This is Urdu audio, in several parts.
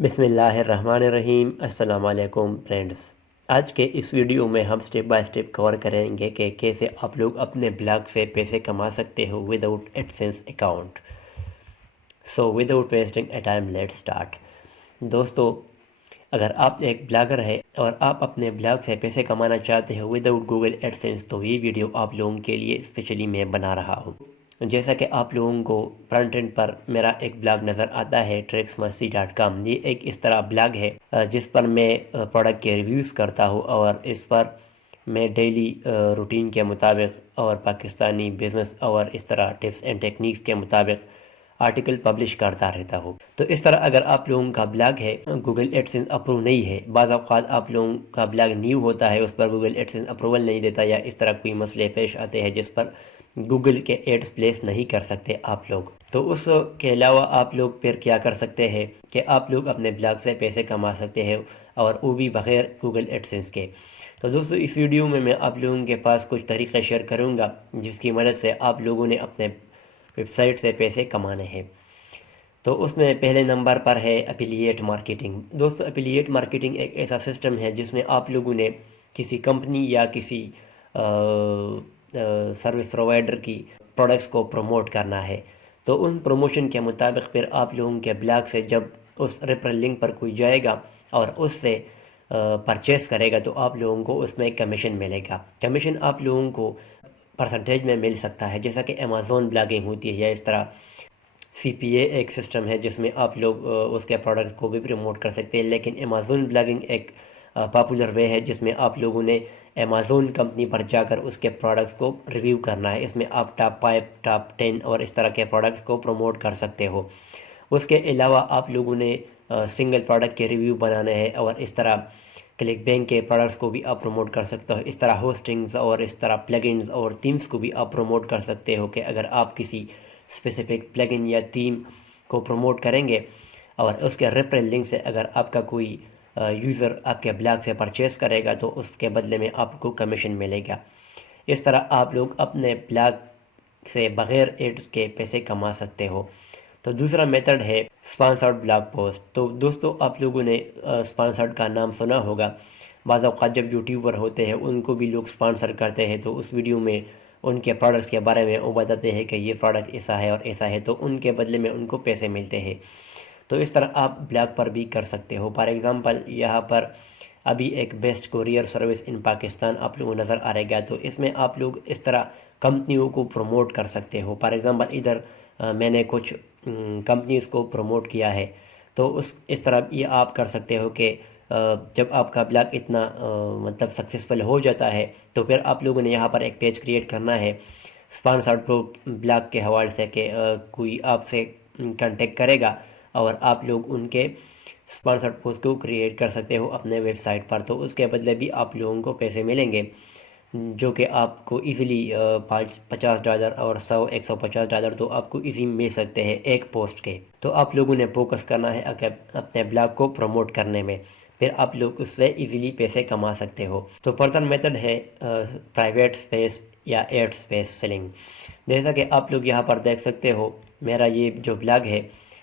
بسم اللہ الرحمن الرحیم۔ السلام علیکم فرینڈز، آج کے اس ویڈیو میں ہم سٹیپ بائی سٹیپ کور کریں گے کہ کیسے آپ لوگ اپنے بلاگ سے پیسے کما سکتے ہو without AdSense account. So without wasting a time let start. دوستو، اگر آپ ایک بلاگر ہے اور آپ اپنے بلاگ سے پیسے کمانا چاہتے ہو وداؤٹ گوگل ایڈسنس، تو یہ ویڈیو آپ لوگوں کے لیے اسپیشلی میں بنا رہا ہوں۔ جیسا کہ آپ لوگوں کو فرنٹ اینڈ پر میرا ایک بلاگ نظر آتا ہے trixmercy.com۔ یہ ایک اس طرح بلاگ ہے جس پر میں پروڈکٹ کے ریویوز کرتا ہوں، اور اس پر میں ڈیلی روٹین کے مطابق اور پاکستانی بزنس اور اس طرح ٹپس اینڈ ٹیکنیکس کے مطابق آرٹیکل پبلش کرتا رہتا ہوں۔ تو اس طرح اگر آپ لوگوں کا بلاگ ہے گوگل ایڈسنس اپروو نہیں ہے، بعض اوقات آپ لوگوں کا بلاگ نیو ہوتا ہے، اس پر گوگل ایڈسنس اپروول نہیں دیتا، یا اس طرح کوئی مسئلے پیش آتے ہیں جس پر گوگل کے ایڈز پلیس نہیں کر سکتے آپ لوگ، تو اس کے علاوہ آپ لوگ پھر کیا کر سکتے ہیں کہ آپ لوگ اپنے بلاگ سے پیسے کما سکتے ہیں، اور وہ بھی بغیر گوگل ایڈسنس کے۔ تو دوستو، اس ویڈیو میں آپ لوگوں کے پاس کچھ طریقے شیئر کروں گا جس کی مدد سے آپ لوگوں نے اپنے ویب سائٹ سے پیسے کمانے ہیں۔ تو اس میں پہلے نمبر پر ہے اپیلیٹ مارکیٹنگ۔ دوستو، اپیلیٹ مارکیٹنگ ایک ایسا سسٹم ہے جس میں آپ لوگوں نے کسی کمپنی یا کسی سروس پرووائڈر کی پروڈکٹس کو پروموٹ کرنا ہے، تو ان پروموشن کے مطابق پھر آپ لوگوں کے بلاگ سے جب اس ریفرل لنک پر کوئی جائے گا اور اس سے پرچیز کرے گا، تو آپ لوگوں کو اس میں کمیشن ملے گا۔ کمیشن آپ لوگوں کو پرسنٹیج میں مل سکتا ہے، جیسا کہ امیزون بلاگنگ ہوتی ہے، یا اس طرح CPA ایک سسٹم ہے جس میں آپ لوگ اس کے پروڈکٹس کو بھی پروموٹ کر سکتے ہیں۔ لیکن امیزون بلاگنگ ایک پاپولر وے ہے جس میں آپ لوگوں نے امیزون کمپنی پر جا کر اس کے پروڈکٹس کو ریویو کرنا ہے۔ اس میں آپ ٹاپ 5 ٹاپ 10 اور اس طرح کے پروڈکٹس کو پروموٹ کر سکتے ہو۔ اس کے علاوہ آپ لوگوں نے سنگل پروڈکٹ کے ریویو بنانے ہیں، اور اس طرح کلک بینک کے پروڈکٹس کو بھی آپ پروموٹ کر سکتے ہو۔ اس طرح ہوسٹنگز اور اس طرح پلگنز اور تھیمز کو بھی آپ پروموٹ کر سکتے ہو، کہ اگر آپ کسی اسپیسیفک پلگن یا تھیم کو پروموٹ کریں گے اور اس کے ریفرل لنک سے اگر آپ کا کوئی یوزر آپ کے بلاگ سے پرچیز کرے گا، تو اس کے بدلے میں آپ کو کمیشن ملے گا۔ اس طرح آپ لوگ اپنے بلاگ سے بغیر ایڈز کے پیسے کما سکتے ہو۔ تو دوسرا میتھڈ ہے اسپانسرڈ بلاگ پوسٹ۔ تو دوستو، آپ لوگوں نے اسپانسرڈ کا نام سنا ہوگا۔ بعض اوقات جب یوٹیوبر ہوتے ہیں ان کو بھی لوگ اسپانسر کرتے ہیں، تو اس ویڈیو میں ان کے پروڈکٹس کے بارے میں وہ بتاتے ہیں کہ یہ پروڈکٹ ایسا ہے اور ایسا ہے، تو ان کے بدلے میں ان کو پیسے ملتے ہیں۔ تو اس طرح آپ بلاگ پر بھی کر سکتے ہو۔ فار ایگزامپل، یہاں پر ابھی ایک بیسٹ کوریئر سروس ان پاکستان آپ لوگوں نظر آ رہے گا، تو اس میں آپ لوگ اس طرح کمپنیوں کو پروموٹ کر سکتے ہو۔ فار ایگزامپل، ادھر میں نے کچھ کمپنیز کو پروموٹ کیا ہے، تو اس طرح یہ آپ کر سکتے ہو کہ جب آپ کا بلاگ اتنا مطلب سکسیسفل ہو جاتا ہے، تو پھر آپ لوگوں نے یہاں پر ایک پیج کریٹ کرنا ہے اسپانسرڈ بلاگ کے حوالے سے، کہ کوئی آپ سے کانٹیکٹ کرے گا اور آپ لوگ ان کے اسپانسرڈ پوسٹ کو کریٹ کر سکتے ہو اپنے ویب سائٹ پر، تو اس کے بدلے بھی آپ لوگوں کو پیسے ملیں گے، جو کہ آپ کو ایزیلی $50 اور $150 تو آپ کو ایزی مل سکتے ہیں ایک پوسٹ کے۔ تو آپ لوگوں نے فوکس کرنا ہے اپنے بلاگ کو پروموٹ کرنے میں، پھر آپ لوگ اس سے ایزیلی پیسے کما سکتے ہو۔ تو فردر میتھڈ ہے پرائیویٹ اسپیس یا ایڈ اسپیس سیلنگ۔ جیسا کہ آپ لوگ یہاں پر دیکھ سکتے ہو، میرا یہ جو بلاگ ہے،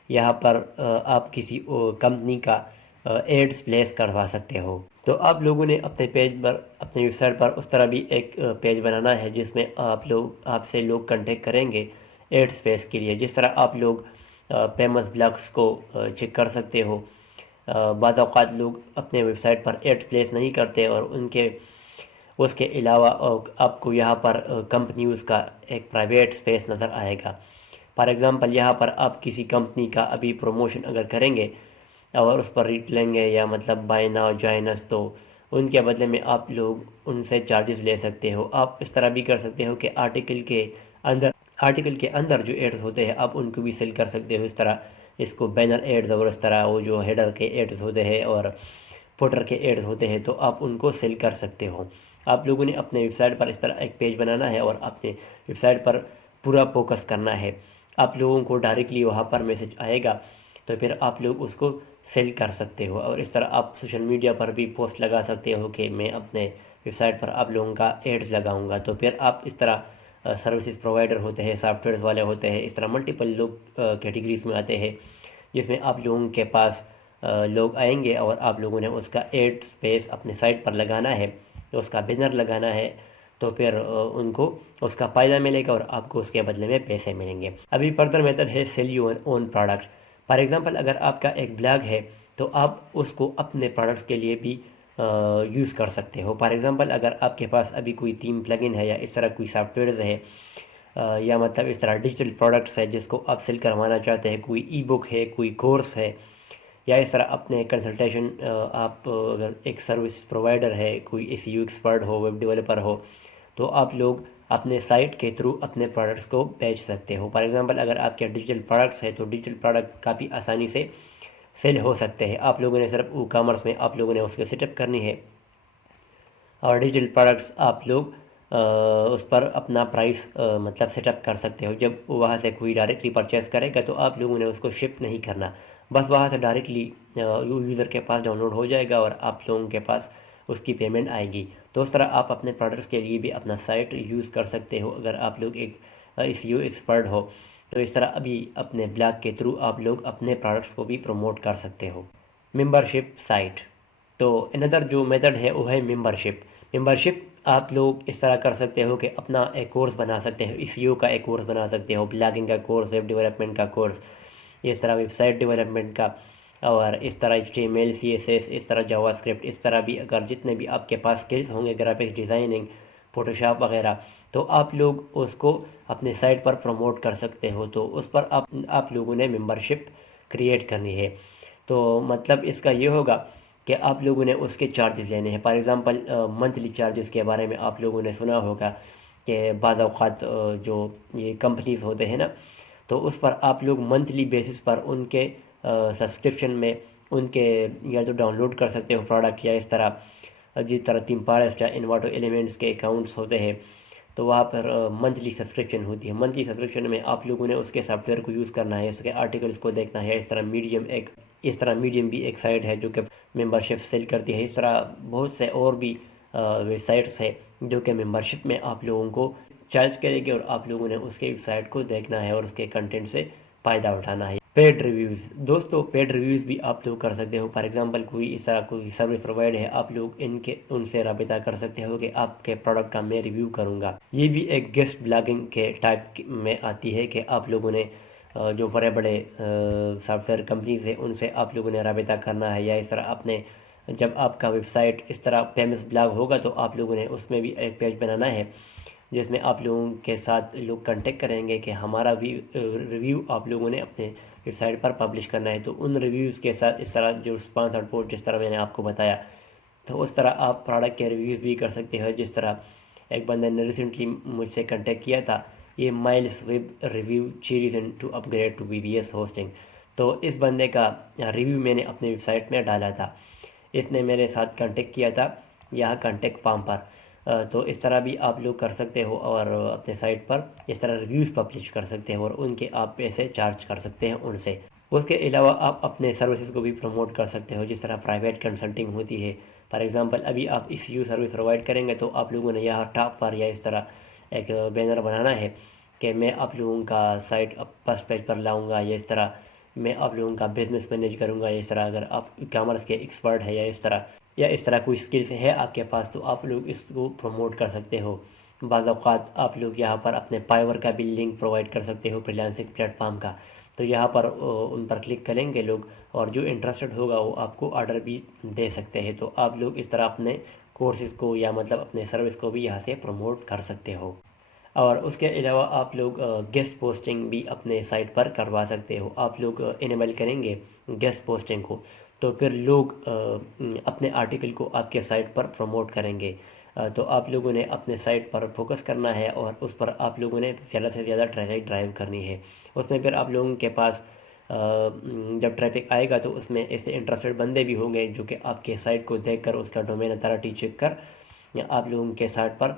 یہاں پر آپ کسی کمپنی کا ایڈز پلیس کروا سکتے ہو۔ تو آپ لوگوں نے اپنے پیج پر، اپنے ویب سائٹ پر اس طرح بھی ایک پیج بنانا ہے جس میں آپ سے لوگ کنٹیکٹ کریں گے ایڈ اسپیس کے لیے۔ جس طرح آپ لوگ فیمس بلاگس کو چیک کر سکتے ہو۔ بعض اوقات لوگ اپنے ویب سائٹ پر ایڈز پلیس نہیں کرتے، اور اس کے علاوہ آپ کو یہاں پر کمپنیز کا ایک پرائیویٹ اسپیس نظر آئے گا۔ فار ایگزامپل، یہاں پر آپ کسی کمپنی کا ابھی پروموشن اگر کریں گے اور اس پر ریٹ لیں گے، یا مطلب بائی ناؤ جوائن اس، تو ان کے بدلے میں آپ لوگ ان سے چارجز لے سکتے ہو۔ آپ اس طرح بھی کر سکتے ہو کہ آرٹیکل کے اندر جو ایڈز ہوتے ہیں آپ ان کو بھی سیل کر سکتے ہو۔ اس طرح اس کو بینر ایڈز، اور اس طرح وہ جو ہیڈر کے ایڈز ہوتے ہیں اور فوٹر کے ایڈز ہوتے ہیں، تو آپ ان کو سیل کر سکتے ہو۔ آپ لوگوں نے اپنے ویب سائٹ پر اس طرح ایک پیج بنانا ہے، اور اپنے ویب سائٹ پر پورا فوکس کرنا ہے۔ آپ لوگوں کو ڈائریکٹلی وہاں پر میسج آئے گا، تو پھر آپ لوگ اس کو سیل کر سکتے ہو۔ اور اس طرح آپ سوشل میڈیا پر بھی پوسٹ لگا سکتے ہو کہ میں اپنے ویب سائٹ پر آپ لوگوں کا ایڈز لگاؤں گا، تو پھر آپ اس طرح سروسز پرووائڈر ہوتے ہیں، سافٹ ویئرز والے ہوتے ہیں، اس طرح ملٹیپل لوگ کیٹیگریز میں آتے ہیں جس میں آپ لوگوں کے پاس لوگ آئیں گے اور آپ لوگوں نے اس کا ایڈ سپیس اپنے سائٹ پر لگانا ہے، اس کا بینر لگانا ہے، تو پھر ان کو اس کا فائدہ ملے گا اور آپ کو اس کے بدلے میں پیسے ملیں گے۔ ابھی فردر میتھڈ ہے sell your own product. For example اگر آپ کا ایک بلاگ ہے تو آپ اس کو اپنے پروڈکٹس کے لیے بھی یوز کر سکتے ہو۔ فار ایگزامپل اگر آپ کے پاس ابھی کوئی تھیم پلگن ہے یا اس طرح کوئی سافٹ ویئرز ہے یا مطلب اس طرح ڈیجیٹل پروڈکٹس ہے جس کو آپ سیل کروانا چاہتے ہیں، کوئی ای بک ہے، کوئی کورس ہے، یا اس طرح اپنے کنسلٹیشن آپ اگر ایک سروس پرووائڈر ہے، کوئی ایس یو ایکسپرٹ ہو، ویب ڈیولپر ہو، تو آپ لوگ اپنے سائٹ کے تھرو اپنے پروڈکٹس کو بیچ سکتے ہو۔ فار ایگزامپل اگر آپ کے ڈیجیٹل پروڈکٹس ہے تو ڈیجیٹل پروڈکٹ کافی آسانی سے سیل ہو سکتے ہیں۔ آپ لوگوں نے صرف ای کامرس میں آپ لوگوں نے اس کو سیٹ اپ کرنی ہے اور ڈیجیٹل پروڈکٹس آپ لوگ اس پر اپنا پرائس مطلب سیٹ اپ کر سکتے ہو۔ جب وہاں سے کوئی ڈائریکٹلی پرچیز کرے گا تو آپ لوگوں نے اس کو شپ نہیں کرنا، بس وہاں سے ڈائریکٹلی یوزر کے پاس ڈاؤن لوڈ ہو جائے گا اور آپ لوگوں کے پاس اس کی پیمنٹ آئے گی۔ تو اس طرح آپ اپنے پروڈکٹس کے لیے بھی اپنا سائٹ یوز کر سکتے ہو اگر آپ لوگ ایک ایس یو ایکسپرٹ ہو، تو اس طرح ابھی اپنے بلاگ کے تھرو آپ لوگ اپنے پروڈکٹس کو بھی پروموٹ کر سکتے ہو۔ ممبرشپ سائٹ، تو اندر جو میتھڈ ہے وہ ہے ممبرشپ آپ لوگ اس طرح کر سکتے ہو کہ اپنا ایک کورس بنا سکتے ہو، ایس یو کا ایک کورس بنا سکتے ہو، بلاگنگ کا کورس، ویب ڈیولپمنٹ کا کورس، اس طرح ویب سائٹ ڈیولپمنٹ کا، اور اس طرح HTML CSS، اس طرح جاوا اسکرپٹ، اس طرح بھی اگر جتنے بھی آپ کے پاس اسکلز ہوں گے، گرافکس ڈیزائننگ، فوٹوشاپ وغیرہ، تو آپ لوگ اس کو اپنے سائٹ پر پروموٹ کر سکتے ہو۔ تو اس پر آپ لوگوں نے ممبرشپ کریٹ کرنی ہے۔ تو مطلب اس کا یہ ہوگا کہ آپ لوگوں نے اس کے چارجز لینے ہیں۔ فار ایگزامپل منتھلی چارجز کے بارے میں آپ لوگوں نے سنا ہوگا کہ بعض اوقات جو یہ کمپنیز ہوتے ہیں نا، تو اس پر آپ لوگ منتھلی بیسس پر ان کے سبسکرپشن میں ان کے یا تو ڈاؤن لوڈ کر سکتے ہو پروڈکٹ، یا اس طرح جس طرح تھیم فارسٹ یا انواٹو ایلیمنٹس کے اکاؤنٹس ہوتے ہیں تو وہاں پر منتھلی سبسکرپشن ہوتی ہے۔ منتھلی سبسکرپشن میں آپ لوگوں نے اس کے سافٹ ویئر کو یوز کرنا ہے، اس کے آرٹیکلس کو دیکھنا ہے۔ اس طرح میڈیم بھی ایک سائٹ ہے جو کہ ممبرشپ سیل کرتی ہے۔ اس طرح بہت سے اور بھی ویب سائٹس ہے جو کہ ممبرشپ میں آپ لوگوں کو چارج کرے گی اور آپ لوگوں نے اس کے ویب سائٹ کو دیکھنا ہے اور اس کے کنٹینٹ سے فائدہ اٹھانا ہے۔ پیڈ ریویوز، دوستو پیڈ ریویوز بھی آپ لوگ کر سکتے ہو۔ فار ایگزامپل کوئی اس طرح کوئی سروس پرووائڈ ہے، آپ لوگ ان سے رابطہ کر سکتے ہو کہ آپ کے پروڈکٹ کا میں ریویو کروں گا۔ یہ بھی ایک گیسٹ بلاگنگ کے ٹائپ میں آتی ہے کہ آپ لوگوں نے جو بڑے بڑے سافٹ ویئر کمپنیز ہیں ان سے آپ لوگوں نے رابطہ کرنا ہے، یا اس طرح اپنے جب آپ کا ویب سائٹ اس طرح فیمس بلاگ ہوگا تو آپ لوگوں نے اس میں بھی ایک پیج بنانا ہے جس میں آپ لوگوں کے ساتھ لوگ کنٹیکٹ کریں گے کہ ہمارا بھی ریویو آپ لوگوں نے اپنے ویب سائٹ پر پبلش کرنا ہے۔ تو ان ریویوز کے ساتھ اس طرح جو اسپانسرڈ پوسٹ جس طرح میں نے آپ کو بتایا، تو اس طرح آپ پروڈکٹ کے ریویوز بھی کر سکتے ہو۔ جس طرح ایک بندے نے ریسنٹلی مجھ سے کنٹیکٹ کیا تھا، یہ Miles Web review reason to upgrade to VBS hosting, تو اس بندے کا ریویو میں نے اپنے ویب سائٹ میں ڈالا تھا۔ اس نے میرے ساتھ کنٹیکٹ کیا تھا یہاں کنٹیکٹ فارم پر۔ تو اس طرح بھی آپ لوگ کر سکتے ہو اور اپنے سائٹ پر اس طرح ریویوز پبلش کر سکتے ہو اور ان کے آپ پیسے چارج کر سکتے ہیں ان سے۔ اس کے علاوہ آپ اپنے سروسز کو بھی پروموٹ کر سکتے ہو، جس طرح پرائیویٹ کنسلٹنگ ہوتی ہے۔ فار ایگزامپل ابھی آپ اس یو سروس پرووائڈ کریں گے تو آپ لوگوں نے یہاں ٹاپ پر یا اس طرح ایک بینر بنانا ہے کہ میں آپ لوگوں کا سائٹ فرسٹ پیج پر لاؤں گا، یا اس طرح میں آپ لوگوں کا بزنس مینیج کروں گا۔ اس طرح اگر آپ ای کامرس کے ایکسپرٹ ہے یا اس طرح کوئی سکلز ہے آپ کے پاس تو آپ لوگ اس کو پروموٹ کر سکتے ہو۔ بعض اوقات آپ لوگ یہاں پر اپنے پائیور کا بھی لنک پرووائڈ کر سکتے ہو، فریلانسنگ پلیٹ فارم کا، تو یہاں پر ان پر کلک کریں گے لوگ اور جو انٹرسٹڈ ہوگا وہ آپ کو آرڈر بھی دے سکتے ہیں۔ تو آپ لوگ اس طرح اپنے کورسز کو یا مطلب اپنے سروس کو بھی یہاں سے پروموٹ کر سکتے ہو۔ اور اس کے علاوہ آپ لوگ گیسٹ پوسٹنگ بھی اپنے سائٹ پر کروا سکتے ہو۔ آپ لوگ انیبل کریں گے گیسٹ پوسٹنگ کو تو پھر لوگ اپنے آرٹیکل کو آپ کے سائٹ پر پروموٹ کریں گے۔ تو آپ لوگوں نے اپنے سائٹ پر فوکس کرنا ہے اور اس پر آپ لوگوں نے زیادہ سے زیادہ ٹریفک ڈرائیو کرنی ہے۔ اس میں پھر آپ لوگوں کے پاس جب ٹریفک آئے گا تو اس میں ایسے انٹرسٹڈ بندے بھی ہوں گے جو کہ آپ کے سائٹ کو دیکھ کر اس کا ڈومین اتھارٹی چیک کر آپ لوگوں کے سائٹ پر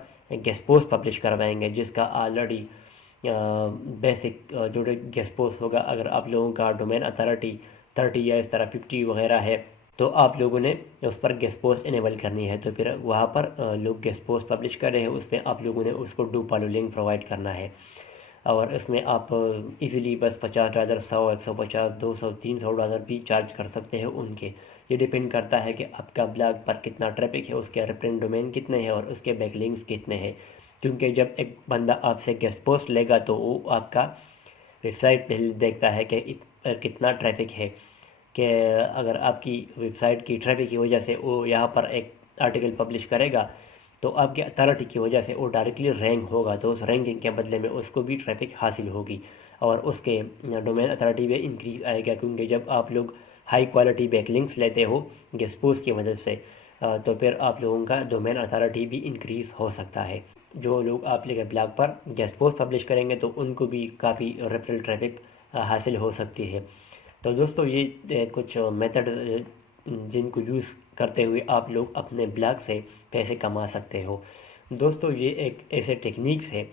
گیسٹ پوسٹ پبلش کروائیں گے، جس کا آلریڈی بیسک جو گیسٹ پوسٹ ہوگا اگر آپ لوگوں کا ڈومین اتھارٹی 30 یا اس طرح 50 وغیرہ ہے تو آپ لوگوں نے اس پر گیسٹ پوسٹ انیبل کرنی ہے۔ تو پھر وہاں پر لوگ گیسٹ پوسٹ پبلش کر رہے ہیں، اس میں آپ لوگوں نے اس کو ڈو فالو لنک پرووائڈ کرنا ہے۔ اور اس میں آپ ایزیلی بس $50، 100، 150، 200، 300 بھی چارج کر سکتے ہیں ان کے. یہ ڈیپینڈ کرتا ہے کہ آپ کا بلاگ پر کتنا ٹریفک ہے، اس کے ریفرنٹ ڈومین کتنے ہیں اور اس کے بیک لنکس کتنے ہیں. کیونکہ جب ایک بندہ آپ سے گیسٹ پوسٹ لے گا تو وہ آپ کا ویب سائٹ پہ دیکھتا ہے کہ کتنا ٹریفک ہے، کہ اگر آپ کی ویب سائٹ کی ٹریفک کی وجہ سے وہ یہاں پر ایک آرٹیکل پبلش کرے گا تو آپ کے اتھارٹی کی وجہ سے وہ ڈائریکٹلی رینک ہوگا، تو اس رینکنگ کے بدلے میں اس کو بھی ٹریفک حاصل ہوگی اور اس کے ڈومین اتھارٹی بھی انکریز آئے گا. کیونکہ جب آپ لوگ ہائی کوالٹی بیک لنکس لیتے ہو گیسٹ پوسٹ کی مدد سے تو پھر آپ لوگوں کا ڈومین اتھارٹی بھی انکریز ہو سکتا ہے. جو لوگ آپ کے بلاگ پر گیسٹ پوسٹ پبلش کریں گے تو ان کو بھی کافی ریفرل ٹریفک حاصل ہو سکتی ہے. تو دوستو یہ کچھ میتھڈ جن کو یوز کرتے ہوئے آپ لوگ اپنے بلاگ سے پیسے کما سکتے ہو. دوستو یہ ایک ایسے ٹیکنیکس ہے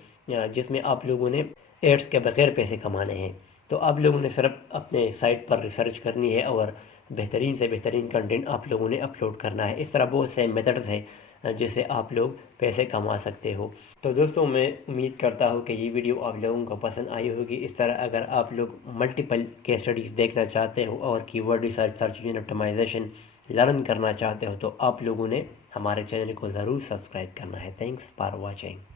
جس میں آپ لوگوں نے ایڈس کے بغیر پیسے کمانے ہیں. تو آپ لوگوں نے صرف اپنے سائٹ پر ریسرچ کرنی ہے اور بہترین سے بہترین کنٹینٹ آپ لوگوں نے اپلوڈ کرنا ہے. اس طرح بہت سے میتھڈز ہیں جس سے آپ لوگ پیسے کما سکتے ہو. تو دوستوں میں امید کرتا ہوں کہ یہ ویڈیو آپ لوگوں کو پسند آئی ہوگی. اس طرح اگر آپ لوگ ملٹیپل کیس اسٹڈیز دیکھنا چاہتے ہو اور keyword research, search engine optimization learn کرنا چاہتے ہو تو آپ لوگوں نے ہمارے چینل کو ضرور سبسکرائب کرنا ہے. Thanks for watching.